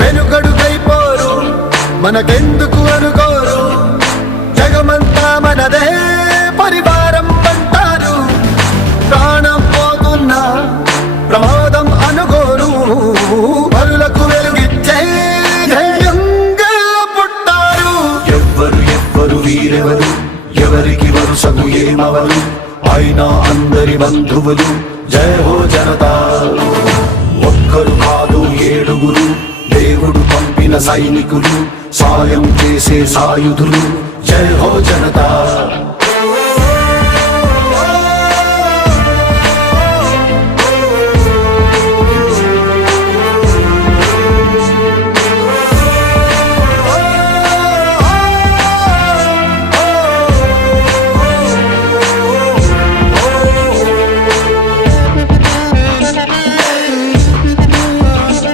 వెనుకడుకైపోరు మనకెందుకు అనుకోరు, జగమంతా మనదే పరివారం అంటారు. ప్రాణం పోతున్నా ప్రమాదం అనుకోరు, పరులకు వెలుగిచ్చే ధైర్యంగా పుట్టారు. ఎవ్వరు వీరెవరు, ఎవరికి వరుసకు ఏమవరు, అయినా అందరి బంధువులు. జయ హో జనతా. ఒక్కరు కాదు ఏడుగురు, దేవుడు పంపిన సైనికులు, సాయం చేసే సాయుధులు. జయ హో జనతా.